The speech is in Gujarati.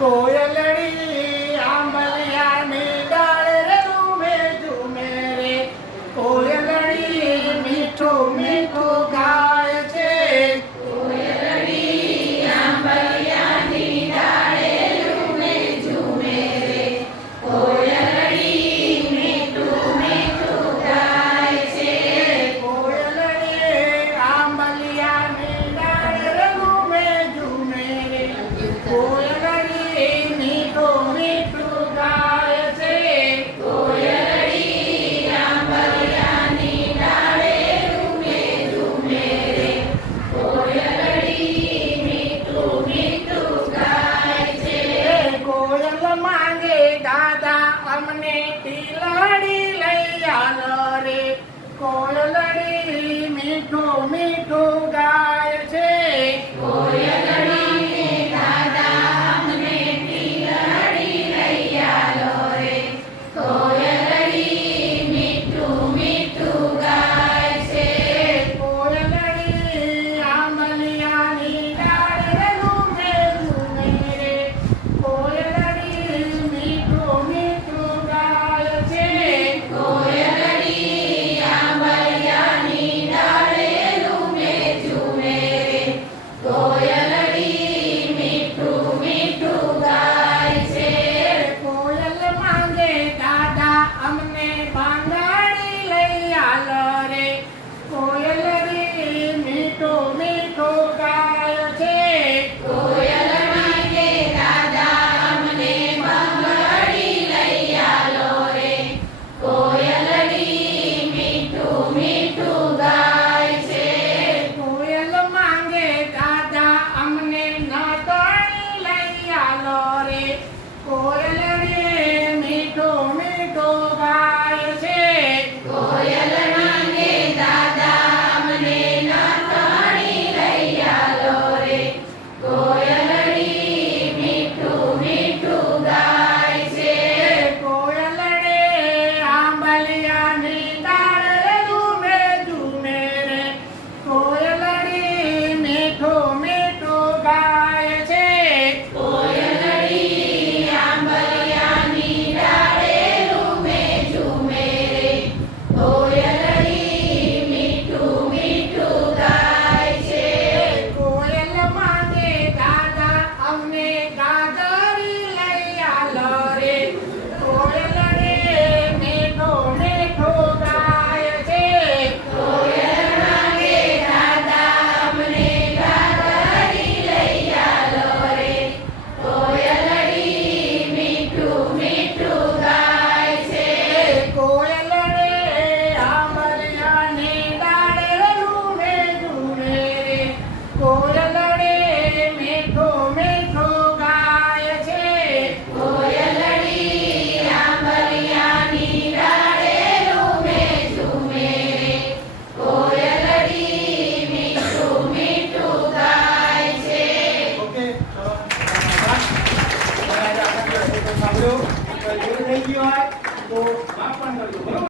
కోయలడి કોયલ માંગે દાદા અમને ટીલડી લઈ આલો રે. કોયલડી મીઠું મીઠું ગા સાંભળ્યો ભૂલ થઈ ગયો હોય તો માફ પણ કરજો બરોબર?